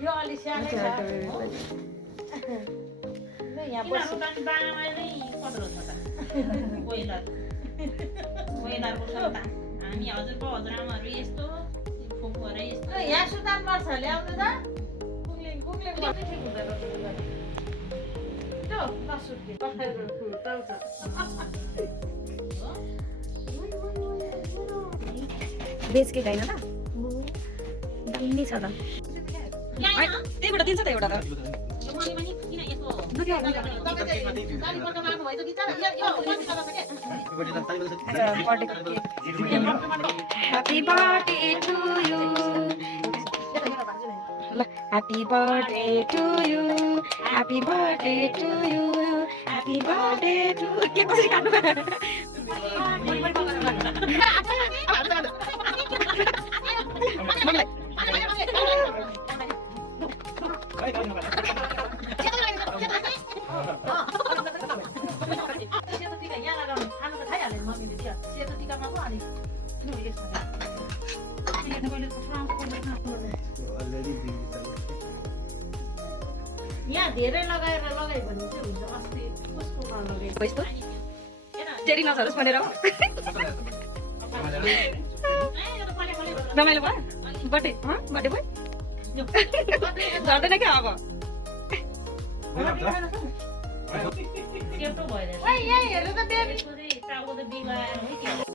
यो अलि सानै छ यहाँ बस्नु हामी हजुरको हजुरआमाहरू यस्तो फुपूहरू यस्तो यहाँ सुतान पर्छ ल्याउनु त कुङ्लिङ कुङ्लिङ गर्दै ठिक हुँदैन त्यो नसुत्ने पठाएको टाउँछ बेचके छैन त दामी छ त त्यहीबाट दिन्छ त एउटा त Happy birthday to you. Happy birthday to you. Happy birthday to you. Happy birthday to you. के कसरी काट्नु यहाँ धेरै लगाएर लगायो भने चाहिँ हुन्छ अस्ति कसको नलगाएको यस्तो चेरी नछरोस् भनेर रमाइलो भयो बर्थडे बर्थडे भयो झर्दैन क्या अब सेतो भइरहेछ यहाँ हेरेर त बेबी टाउको त बिगाएर